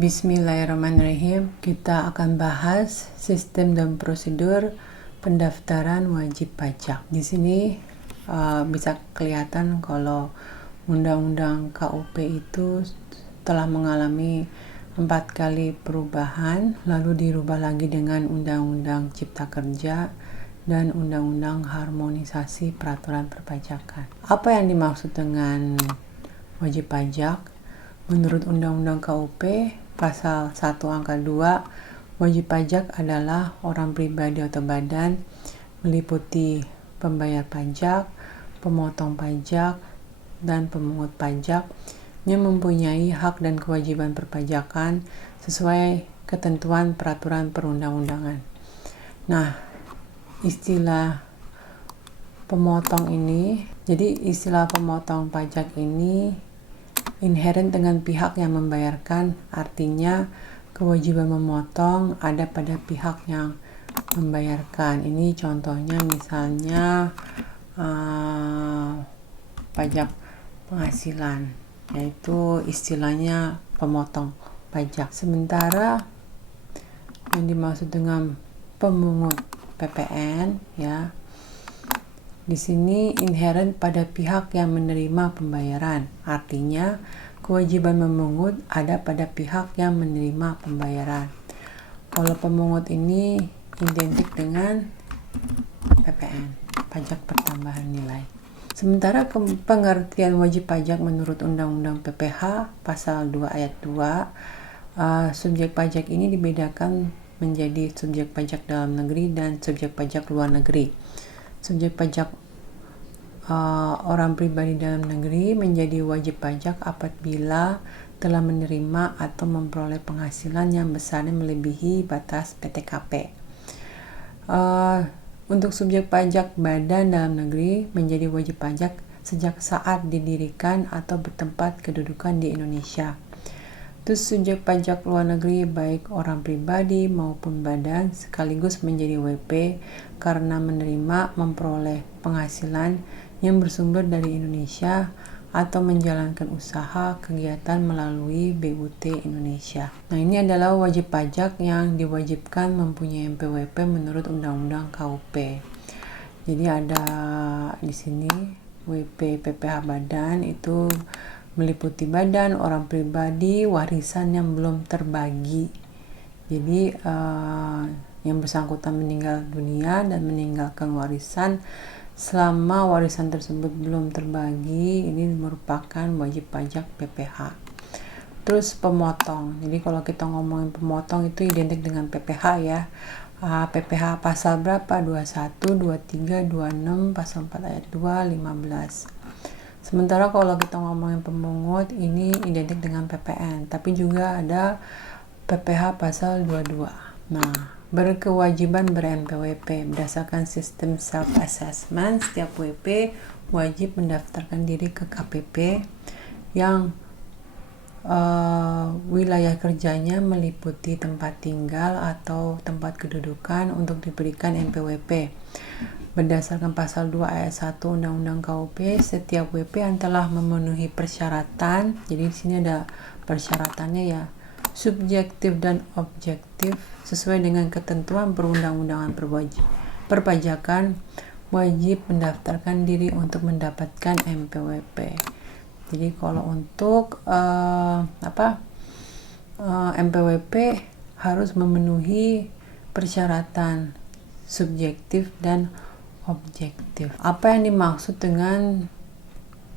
Bismillahirrahmanirrahim. Kita akan bahas sistem dan prosedur pendaftaran wajib pajak. Di sini bisa kelihatan kalau Undang-Undang KUP itu telah mengalami 4 kali perubahan, lalu dirubah lagi dengan Undang-Undang Cipta Kerja dan Undang-Undang Harmonisasi Peraturan Perpajakan. Apa yang dimaksud dengan wajib pajak? Menurut Undang-Undang KUP Pasal 1 Angka 2, wajib pajak adalah orang pribadi atau badan meliputi pembayar pajak, pemotong pajak, dan pemungut pajak yang mempunyai hak dan kewajiban perpajakan sesuai ketentuan peraturan perundang-undangan. Nah, istilah pemotong ini, jadi istilah pemotong pajak ini inherent dengan pihak yang membayarkan, artinya kewajiban memotong ada pada pihak yang membayarkan. Ini contohnya misalnya pajak penghasilan, yaitu istilahnya pemotong pajak. Sementara yang dimaksud dengan pemungut PPN, ya, di sini inherent pada pihak yang menerima pembayaran, artinya kewajiban memungut ada pada pihak yang menerima pembayaran. Kalau pemungut ini identik dengan PPN, pajak pertambahan nilai. Sementara pengertian wajib pajak menurut Undang-Undang PPH Pasal 2 Ayat 2, subjek pajak ini dibedakan menjadi subjek pajak dalam negeri dan subjek pajak luar negeri. Subjek pajak orang pribadi dalam negeri menjadi wajib pajak apabila telah menerima atau memperoleh penghasilan yang besarnya melebihi batas PTKP. Untuk subjek pajak badan dalam negeri menjadi wajib pajak sejak saat didirikan atau bertempat kedudukan di Indonesia. Terus subjek pajak luar negeri baik orang pribadi maupun badan sekaligus menjadi WP karena menerima memperoleh penghasilan yang bersumber dari Indonesia atau menjalankan usaha kegiatan melalui BUT Indonesia. Nah, ini adalah wajib pajak yang diwajibkan mempunyai NPWP menurut Undang-Undang KUP. Jadi ada di sini WP PPH badan itu meliputi badan, orang pribadi, warisan yang belum terbagi. Jadi yang bersangkutan meninggal dunia dan meninggalkan warisan selama warisan tersebut belum terbagi, ini merupakan wajib pajak PPH. Terus pemotong. Jadi kalau kita ngomongin pemotong itu identik dengan PPH ya. PPH pasal berapa? 21, 23, 26, pasal 4 ayat 2, 15. Sementara kalau kita ngomongin pemungut, ini identik dengan PPN, tapi juga ada PPH pasal 22. Nah, berkewajiban ber-NPWP berdasarkan sistem self-assessment, setiap WP wajib mendaftarkan diri ke KPP yang wilayah kerjanya meliputi tempat tinggal atau tempat kedudukan untuk diberikan NPWP. Berdasarkan pasal 2 ayat 1 Undang-Undang KUP, setiap WP yang telah memenuhi persyaratan, jadi di sini ada persyaratannya ya, subjektif dan objektif sesuai dengan ketentuan perundang-undangan perpajakan, wajib mendaftarkan diri untuk mendapatkan NPWP. Jadi kalau untuk NPWP harus memenuhi persyaratan subjektif dan objektif. Apa yang dimaksud dengan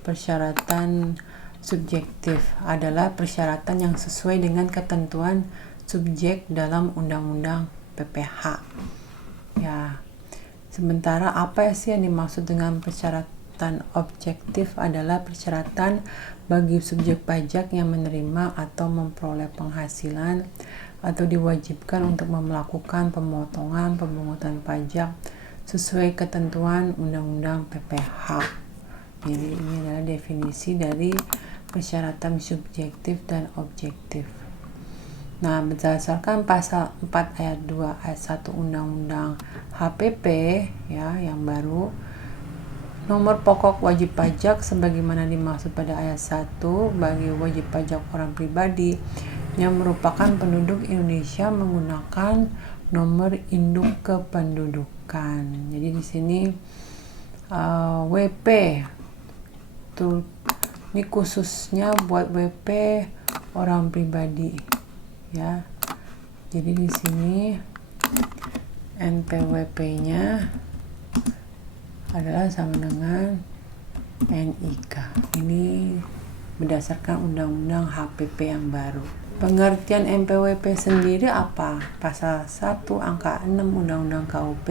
persyaratan subjektif? Adalah persyaratan yang sesuai dengan ketentuan subjek dalam Undang-Undang PPH. Ya. Sementara apa sih yang dimaksud dengan persyaratan objektif? Adalah persyaratan bagi subjek pajak yang menerima atau memperoleh penghasilan atau diwajibkan untuk melakukan pemotongan pemungutan pajak sesuai ketentuan Undang-Undang PPH. Jadi ini adalah definisi dari persyaratan subjektif dan objektif. Nah, berdasarkan pasal 4 ayat 2 ayat 1 Undang-Undang HPP ya yang baru, nomor pokok wajib pajak sebagaimana dimaksud pada ayat 1 bagi wajib pajak orang pribadi yang merupakan penduduk Indonesia menggunakan nomor induk kependudukan. Jadi di sini WP tuh, ini khususnya buat WP orang pribadi ya. Jadi di sini NPWP-nya adalah sama dengan NIK. Ini berdasarkan Undang-Undang HPP yang baru. Pengertian NPWP sendiri apa? Pasal 1 angka 6 Undang-Undang KUP.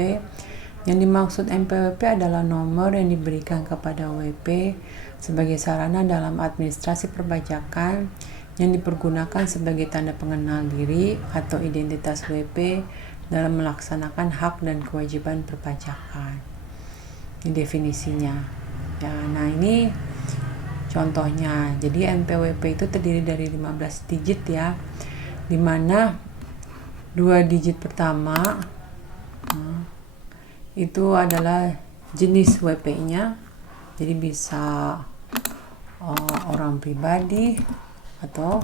Yang dimaksud NPWP adalah nomor yang diberikan kepada WP sebagai sarana dalam administrasi perpajakan yang dipergunakan sebagai tanda pengenal diri atau identitas WP dalam melaksanakan hak dan kewajiban perpajakan. Ini definisinya. Ya, nah ini contohnya. Jadi NPWP itu terdiri dari 15 digit ya, dimana 2 digit pertama itu adalah jenis WP-nya. Jadi bisa orang pribadi atau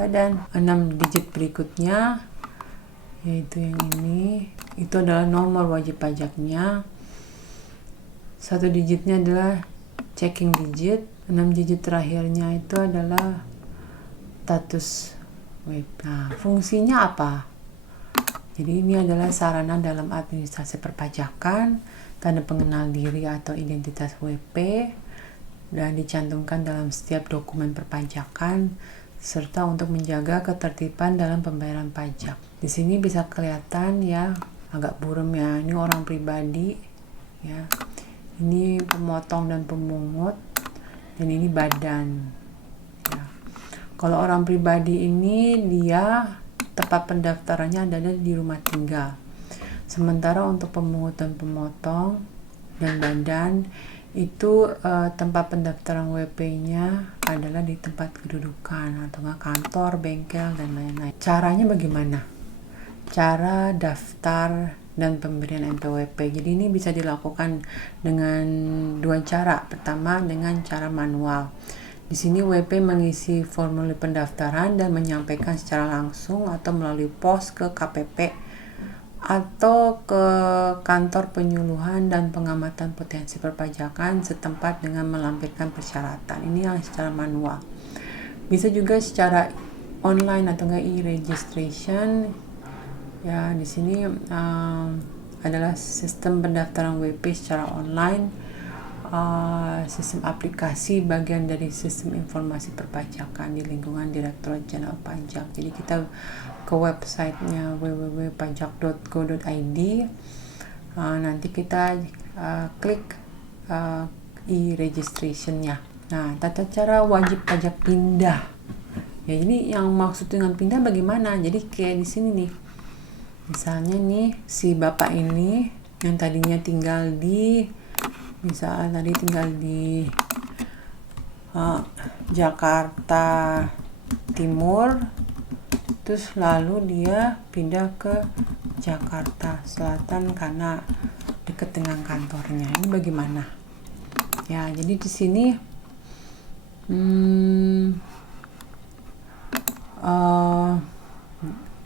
badan. 6 digit berikutnya yaitu yang ini, itu adalah nomor wajib pajaknya. 1 digitnya adalah checking digit. 6 digit terakhirnya itu adalah status web. Nah, fungsinya apa? Jadi ini adalah sarana dalam administrasi perpajakan, tanda pengenal diri atau identitas WP, dan dicantumkan dalam setiap dokumen perpajakan, serta untuk menjaga ketertiban dalam pembayaran pajak. Di sini bisa kelihatan ya, agak buram ya, ini orang pribadi ya. Ini pemotong dan pemungut, dan ini badan ya. Kalau orang pribadi ini dia tempat pendaftarannya ada di rumah tinggal, sementara untuk pemungut dan pemotong dan badan itu tempat pendaftaran WP-nya adalah di tempat kedudukan atau kantor, bengkel, dan lain-lain. Caranya bagaimana? Cara daftar dan pemberian NPWP. Jadi ini bisa dilakukan dengan 2 cara. Pertama dengan cara manual. Di sini WP mengisi formulir pendaftaran dan menyampaikan secara langsung atau melalui pos ke KPP atau ke kantor penyuluhan dan pengamatan potensi perpajakan setempat dengan melampirkan persyaratan. Ini yang secara manual. Bisa juga secara online atau enggak e-registration. Ya, di sini adalah sistem pendaftaran WP secara online, sistem aplikasi bagian dari sistem informasi perpajakan di lingkungan Direktorat Jenderal Pajak. Jadi kita ke websitenya www.pajak.go.id, nanti kita klik e-registrationnya. Nah, tata cara wajib pajak pindah. Ya, ini yang maksud dengan pindah bagaimana? Jadi kayak di sini nih. Misalnya nih si bapak ini yang tadinya tinggal di Jakarta Timur, terus lalu dia pindah ke Jakarta Selatan karena dekat dengan kantornya. Ini bagaimana? Ya, jadi di sini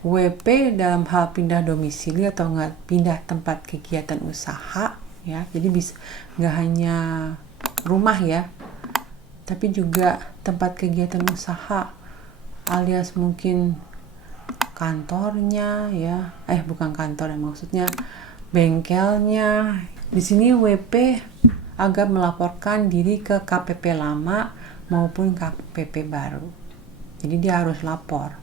WP dalam hal pindah domisili atau pindah tempat kegiatan usaha ya. Jadi bisa nggak hanya rumah ya, tapi juga tempat kegiatan usaha, alias mungkin kantornya ya, bukan kantor ya, maksudnya bengkelnya. Di sini WP agar melaporkan diri ke KPP lama maupun KPP baru. Jadi dia harus lapor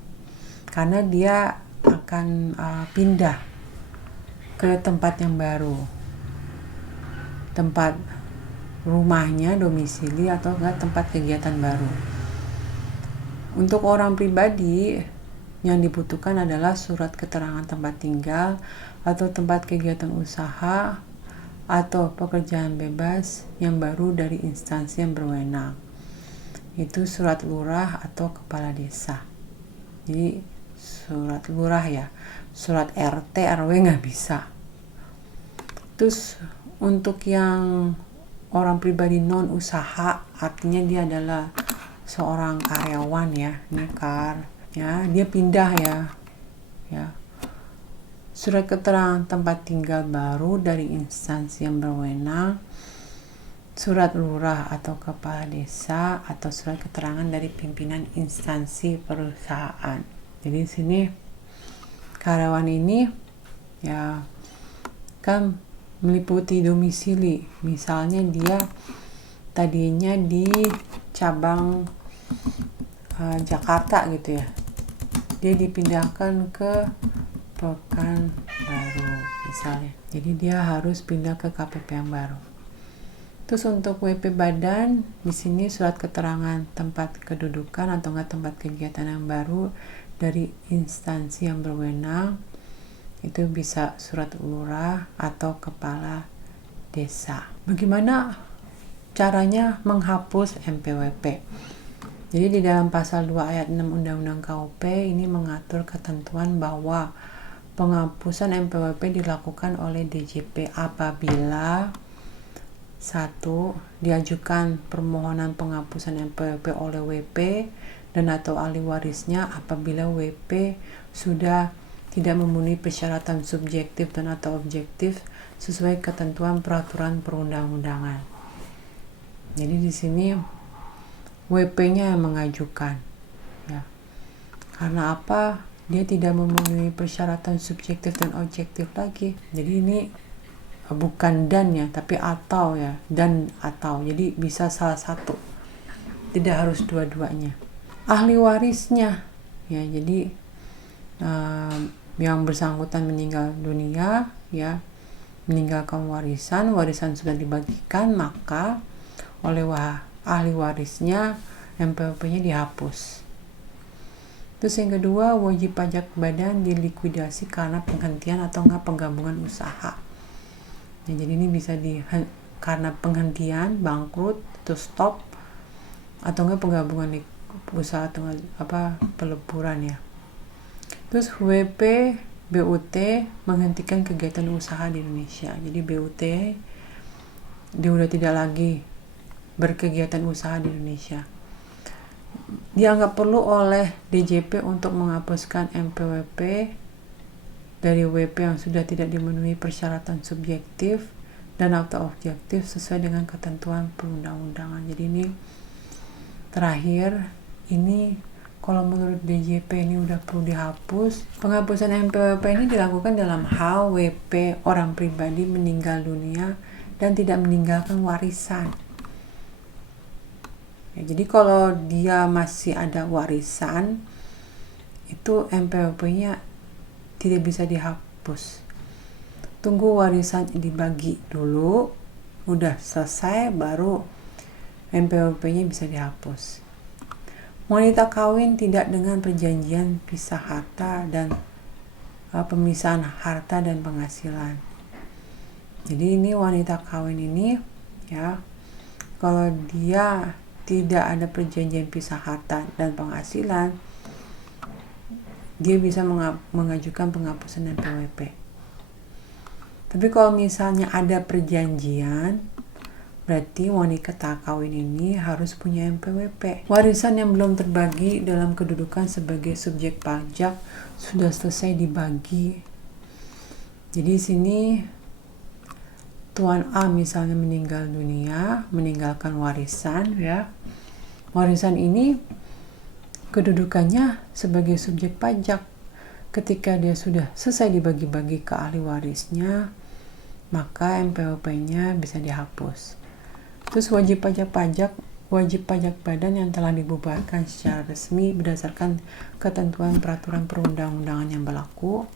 karena dia akan pindah ke tempat yang baru, tempat rumahnya, domisili atau enggak tempat kegiatan baru. Untuk orang pribadi yang dibutuhkan adalah surat keterangan tempat tinggal atau tempat kegiatan usaha atau pekerjaan bebas yang baru dari instansi yang berwenang. Itu surat lurah atau kepala desa. Jadi surat lurah ya, surat RT RW nggak bisa. Terus untuk yang orang pribadi non usaha, artinya dia adalah seorang karyawan ya, ini ya, dia pindah ya. Surat keterangan tempat tinggal baru dari instansi yang berwenang, surat lurah atau kepala desa, atau surat keterangan dari pimpinan instansi perusahaan. Jadi di sini karyawan ini ya kan meliputi domisili. Misalnya dia tadinya di cabang Jakarta gitu ya, dia dipindahkan ke Pekanbaru misalnya, jadi dia harus pindah ke KPP yang baru. Terus untuk WP badan, di sini surat keterangan tempat kedudukan atau enggak tempat kegiatan yang baru dari instansi yang berwenang, itu bisa surat lurah atau kepala desa. Bagaimana caranya menghapus MPWP? Jadi di dalam pasal 2 ayat 6 Undang-Undang KUP ini mengatur ketentuan bahwa penghapusan MPWP dilakukan oleh DJP apabila 1. Diajukan permohonan penghapusan MPWP oleh WP dan atau ahli warisnya apabila WP sudah tidak memenuhi persyaratan subjektif dan atau objektif sesuai ketentuan peraturan perundang-undangan. Jadi di sini WP-nya yang mengajukan, ya. Karena apa? Dia tidak memenuhi persyaratan subjektif dan objektif lagi. Jadi ini bukan dan ya, tapi atau ya, dan atau. Jadi bisa salah satu, tidak harus dua-duanya. Ahli warisnya, ya. Jadi yang bersangkutan meninggal dunia, ya, meninggalkan warisan sudah dibagikan, maka oleh ahli warisnya MPWP-nya dihapus. Terus yang kedua, wajib pajak badan dilikuidasi karena penghentian atau enggak penggabungan usaha. Ya, jadi ini bisa karena penghentian, bangkrut, itu stop, atau enggak penggabungan usaha atau peleburan ya. Terus WP BUT menghentikan kegiatan usaha di Indonesia. Jadi BUT dia udah tidak lagi berkegiatan usaha di Indonesia. Dianggap perlu oleh DJP untuk menghapuskan MPWP dari WP yang sudah tidak dimenuhi persyaratan subjektif dan atau objektif sesuai dengan ketentuan perundang-undangan. Jadi ini terakhir, ini kalau menurut DJP ini udah perlu dihapus. Penghapusan MPWP ini dilakukan dalam hal WP orang pribadi meninggal dunia dan tidak meninggalkan warisan. Ya, jadi kalau dia masih ada warisan, itu MPWP-nya tidak bisa dihapus. Tunggu warisan dibagi dulu, udah selesai baru MPWP-nya bisa dihapus. Wanita kawin tidak dengan perjanjian pisah harta dan pemisahan harta dan penghasilan. Jadi ini wanita kawin ini ya, kalau dia tidak ada perjanjian pisah harta dan penghasilan, dia bisa mengajukan penghapusan MPWP. Tapi kalau misalnya ada perjanjian, berarti wanita kawin ini harus punya MPWP. Warisan yang belum terbagi dalam kedudukan sebagai subjek pajak sudah selesai dibagi. Jadi sini Tuan A misalnya meninggal dunia, meninggalkan warisan ya. Warisan ini kedudukannya sebagai subjek pajak. Ketika dia sudah selesai dibagi-bagi ke ahli warisnya, maka MPWP-nya bisa dihapus. Terus wajib pajak badan yang telah dibubarkan secara resmi berdasarkan ketentuan peraturan perundang-undangan yang berlaku.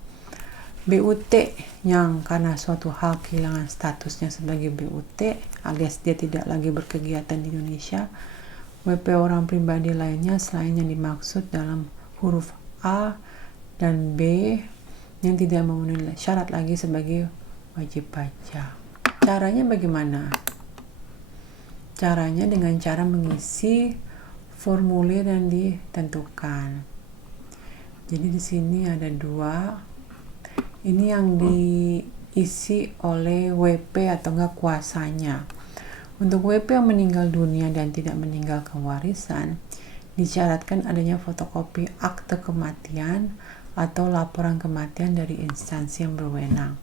BUT yang karena suatu hal kehilangan statusnya sebagai BUT alias dia tidak lagi berkegiatan di Indonesia. WP orang pribadi lainnya selain yang dimaksud dalam huruf A dan B yang tidak memenuhi syarat lagi sebagai wajib pajak. Caranya bagaimana? Caranya dengan cara mengisi formulir yang ditentukan. Jadi di sini ada 2. Ini yang diisi oleh WP atau enggak kuasanya. Untuk WP yang meninggal dunia dan tidak meninggalkan warisan, disyaratkan adanya fotokopi akte kematian atau laporan kematian dari instansi yang berwenang.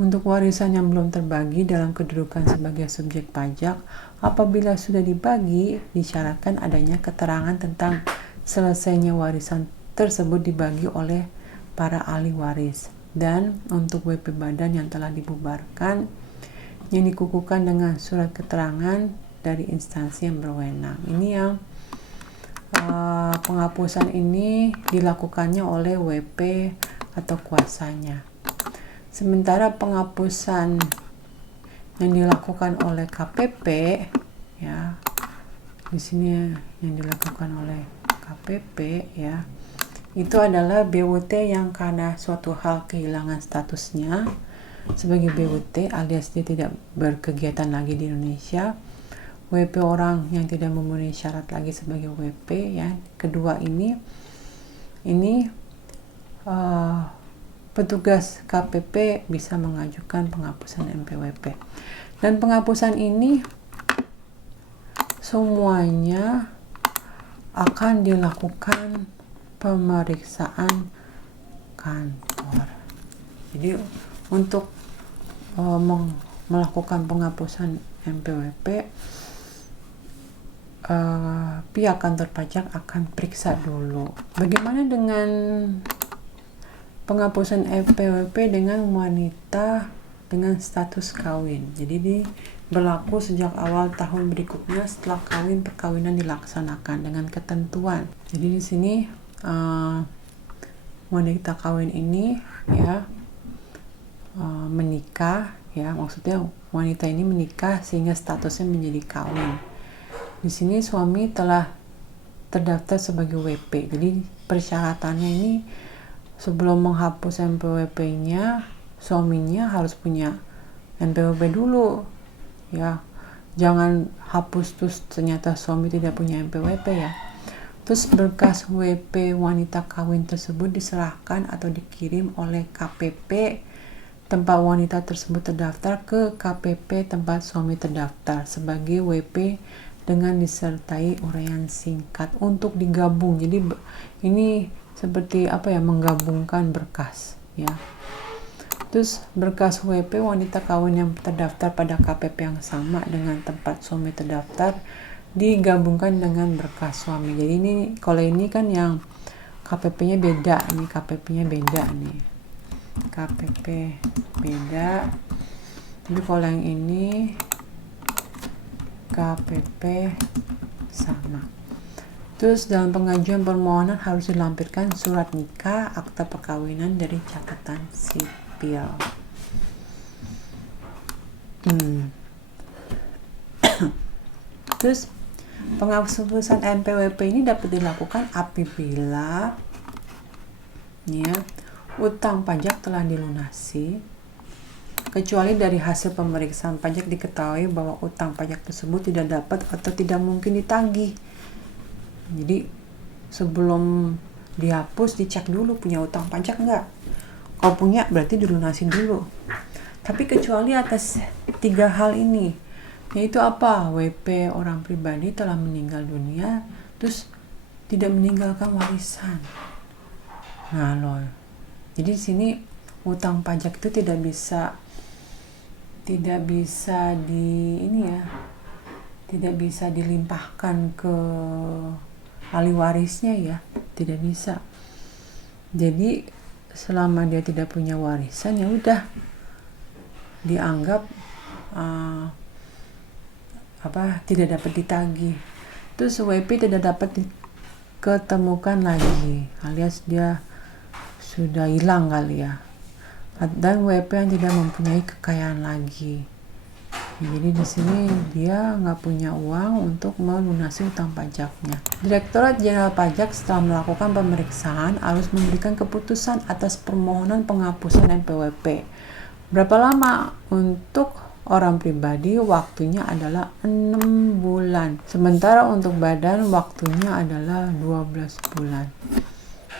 Untuk warisan yang belum terbagi dalam kedudukan sebagai subjek pajak, apabila sudah dibagi, disyaratkan adanya keterangan tentang selesainya warisan tersebut dibagi oleh para ahli waris. Dan untuk WP badan yang telah dibubarkan, yang dikukuhkan dengan surat keterangan dari instansi yang berwenang. Ini yang penghapusan ini dilakukannya oleh WP atau kuasanya. Sementara penghapusan yang dilakukan oleh KPP, ya, di sini yang dilakukan oleh KPP, ya, itu adalah BUT yang karena suatu hal kehilangan statusnya sebagai BUT alias dia tidak berkegiatan lagi di Indonesia. WP orang yang tidak memenuhi syarat lagi sebagai WP, ya. Kedua ini petugas KPP bisa mengajukan penghapusan NPWP. Dan penghapusan ini semuanya akan dilakukan pemeriksaan kantor. Jadi untuk melakukan penghapusan NPWP, pihak kantor pajak akan periksa dulu. Bagaimana dengan penghapusan NPWP dengan wanita dengan status kawin? Jadi berlaku sejak awal tahun berikutnya setelah perkawinan dilaksanakan dengan ketentuan. Jadi di sini wanita kawin ini, ya, menikah, ya, maksudnya wanita ini menikah sehingga statusnya menjadi kawin. Di sini suami telah terdaftar sebagai WP. Jadi persyaratannya ini sebelum menghapus NPWP-nya, suaminya harus punya NPWP dulu, ya. Jangan hapus terus ternyata suami tidak punya NPWP, ya. Terus berkas WP wanita kawin tersebut diserahkan atau dikirim oleh KPP tempat wanita tersebut terdaftar ke KPP tempat suami terdaftar sebagai WP dengan disertai uraian singkat untuk digabung. Jadi ini seperti menggabungkan berkas, ya. Terus berkas WP wanita kawin yang terdaftar pada KPP yang sama dengan tempat suami terdaftar digabungkan dengan berkas suami. Jadi ini kalau ini kan yang KPP-nya beda, ini KPP-nya beda nih. KPP beda. Jadi kalau yang ini KPP sama. Terus dalam pengajuan permohonan harus dilampirkan surat nikah, akta perkawinan dari catatan sipil. Terus penghapusan NPWP ini dapat dilakukan apabila, ya, utang pajak telah dilunasi, kecuali dari hasil pemeriksaan pajak diketahui bahwa utang pajak tersebut tidak dapat atau tidak mungkin ditagih. Jadi sebelum dihapus dicek dulu punya utang pajak enggak. Kalau punya berarti dilunasin dulu. Tapi kecuali atas 3 hal ini, yaitu apa? WP orang pribadi telah meninggal dunia terus tidak meninggalkan warisan. Nah, loh. Jadi di sini utang pajak itu tidak bisa tidak bisa dilimpahkan ke ahli warisnya, ya, tidak bisa. Jadi selama dia tidak punya warisan, ya udah dianggap tidak dapat ditagih. Terus WP tidak dapat diketemukan lagi, alias dia sudah hilang kali, ya. Dan WP yang tidak mempunyai kekayaan lagi. Jadi di sini dia nggak punya uang untuk melunasi utang pajaknya. Direktorat Jenderal Pajak setelah melakukan pemeriksaan harus memberikan keputusan atas permohonan penghapusan NPWP. Berapa lama? Untuk orang pribadi waktunya adalah 6 bulan. Sementara untuk badan waktunya adalah 12 bulan.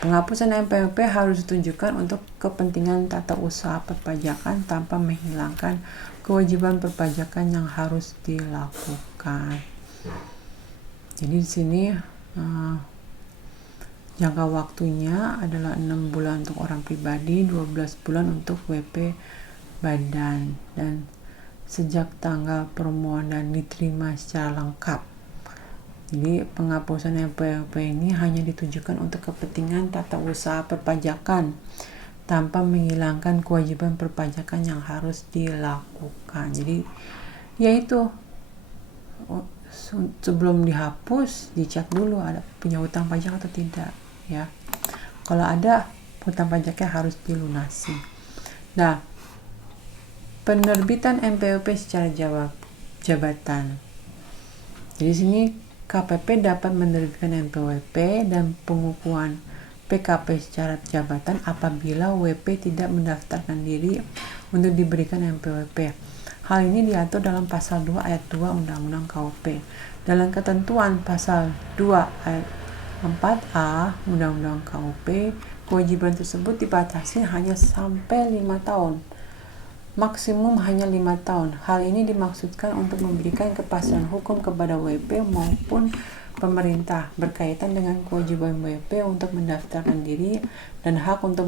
Penghapusan NPWP harus ditunjukkan untuk kepentingan tata usaha perpajakan tanpa menghilangkan kewajiban perpajakan yang harus dilakukan. Jadi di sini Jangka waktunya adalah 6 bulan untuk orang pribadi, 12 bulan untuk WP badan, dan sejak tanggal permohonan diterima secara lengkap. Jadi penghapusan NPWP ini hanya ditujukan untuk kepentingan tata usaha perpajakan tanpa menghilangkan kewajiban perpajakan yang harus dilakukan. Jadi yaitu sebelum dihapus dicek dulu ada punya utang pajak atau tidak ya. Kalau ada, utang pajaknya harus dilunasi. Nah, penerbitan NPWP secara jabatan. Jadi sini KPP dapat menerbitkan NPWP dan pengukuhan PKP secara jabatan apabila WP tidak mendaftarkan diri untuk diberikan NPWP. Hal ini diatur dalam pasal 2 ayat 2 Undang-Undang KUP. Dalam ketentuan pasal 2 ayat 4A Undang-Undang KUP, kewajiban tersebut dibatasi hanya sampai 5 tahun. Maksimum hanya 5 tahun. Hal ini dimaksudkan untuk memberikan kepastian hukum kepada WP maupun pemerintah berkaitan dengan kewajiban WP untuk mendaftarkan diri dan hak untuk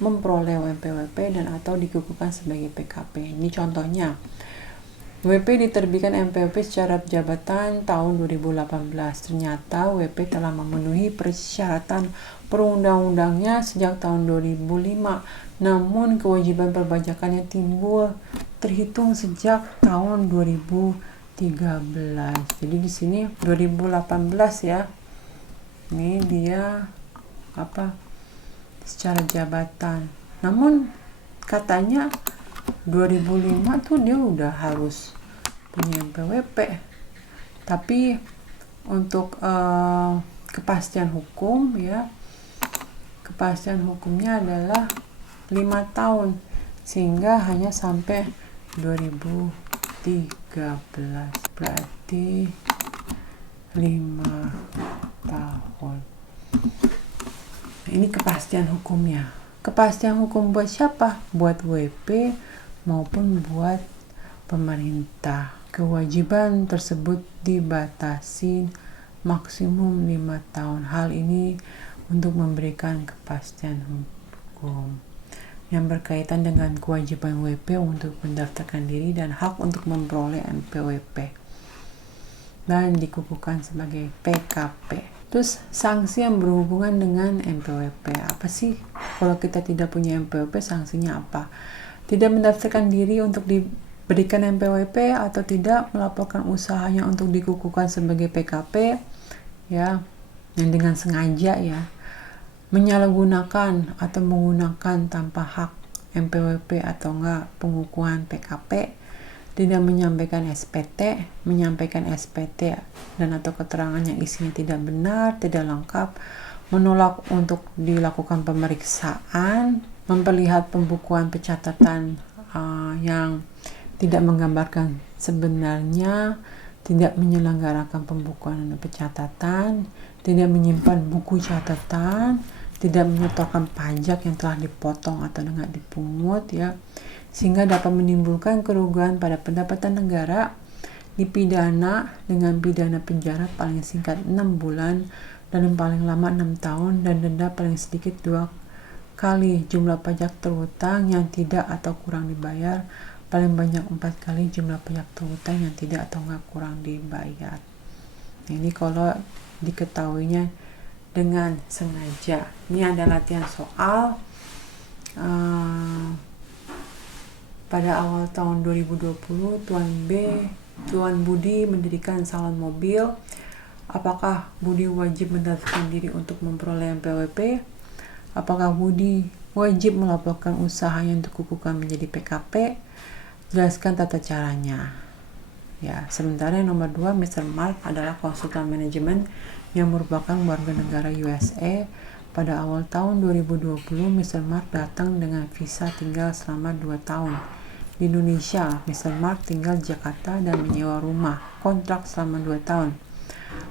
memperoleh NPWP dan atau dikukuhkan sebagai PKP. Ini contohnya. WP diterbitkan NPWP secara jabatan tahun 2018. Ternyata WP telah memenuhi persyaratan perundang-undangnya sejak tahun 2005. Namun kewajiban perpajakannya timbul terhitung sejak tahun 2013. Jadi di sini 2018 ya. Ini dia secara jabatan. Namun katanya 2005 tuh dia udah harus punya NPWP. Tapi untuk kepastian hukum ya, kepastian hukumnya adalah 5 tahun sehingga hanya sampai 2013, berarti 5 tahun. Ini kepastian hukumnya. Kepastian hukum buat siapa? Buat WP maupun buat pemerintah. Kewajiban tersebut dibatasi maksimum 5 tahun. Hal ini untuk memberikan kepastian hukum yang berkaitan dengan kewajiban WP untuk mendaftarkan diri dan hak untuk memperoleh NPWP dan dikukuhkan sebagai PKP. Terus sanksi yang berhubungan dengan NPWP apa sih? Kalau kita tidak punya NPWP, sanksinya apa? Tidak mendaftarkan diri untuk diberikan NPWP atau tidak melaporkan usahanya untuk dikukuhkan sebagai PKP ya, yang dengan sengaja ya, menyalahgunakan atau menggunakan tanpa hak NPWP atau enggak pengukuhan PKP, tidak menyampaikan SPT, menyampaikan SPT dan atau keterangan yang isinya tidak benar, tidak lengkap, menolak untuk dilakukan pemeriksaan, memperlihat pembukuan pencatatan yang tidak menggambarkan sebenarnya, tidak menyelenggarakan pembukuan dan pencatatan, tidak menyimpan buku catatan, tidak menyetorkan pajak yang telah dipotong atau tidak dipungut ya, sehingga dapat menimbulkan kerugian pada pendapatan negara, dipidana dengan pidana penjara paling singkat 6 bulan dan yang paling lama 6 tahun dan denda paling sedikit 2 kali jumlah pajak terhutang yang tidak atau kurang dibayar, paling banyak 4 kali jumlah pajak terhutang yang tidak atau enggak kurang dibayar. Ini kalau diketahuinya dengan sengaja. Ini ada latihan soal pada awal tahun 2020. Tuan Budi mendirikan salon mobil. Apakah Budi wajib mendaftarkan diri untuk memperoleh NPWP? Apakah Budi wajib melaporkan usahanya untuk kukuhkan menjadi PKP? Jelaskan tata caranya. Ya, sementara yang nomor 2, Mr. Mark adalah konsultan manajemen yang merupakan warga negara USA. Pada awal tahun 2020, Mr. Mark datang dengan visa tinggal selama 2 tahun di Indonesia. Mr. Mark tinggal di Jakarta dan menyewa rumah kontrak selama 2 tahun.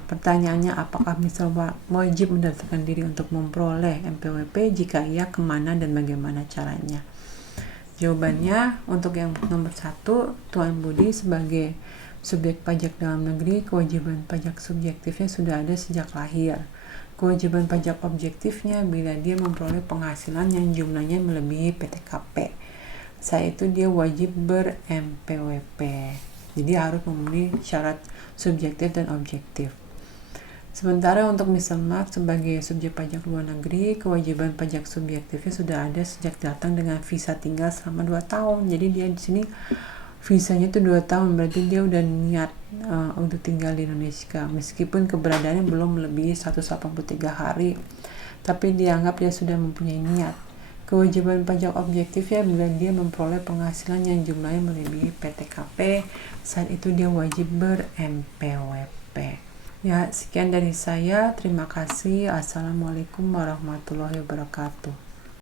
Pertanyaannya, apakah Mr. Mark wajib mendaftarkan diri untuk memperoleh NPWP? Jika iya, kemana dan bagaimana caranya? Jawabannya untuk yang nomor 1, Tuan Budi sebagai Subjek pajak dalam negeri, kewajiban pajak subjektifnya sudah ada sejak lahir. Kewajiban pajak objektifnya bila dia memperoleh penghasilan yang jumlahnya melebihi PTKP. Saat itu dia wajib ber-MPWP. Jadi harus memenuhi syarat subjektif dan objektif. Sementara untuk Mr. Mark sebagai subjek pajak luar negeri, kewajiban pajak subjektifnya sudah ada sejak datang dengan visa tinggal selama 2 tahun. Jadi dia di sini visanya itu 2 tahun, berarti dia udah niat untuk tinggal di Indonesia. Meskipun keberadaannya belum melebihi 183 hari, tapi dianggap dia sudah mempunyai niat. Kewajiban pajak objektif ya bila dia memperoleh penghasilan yang jumlahnya melebihi PTKP, saat itu dia wajib ber-MPWP. Ya, sekian dari saya. Terima kasih. Assalamualaikum warahmatullahi wabarakatuh.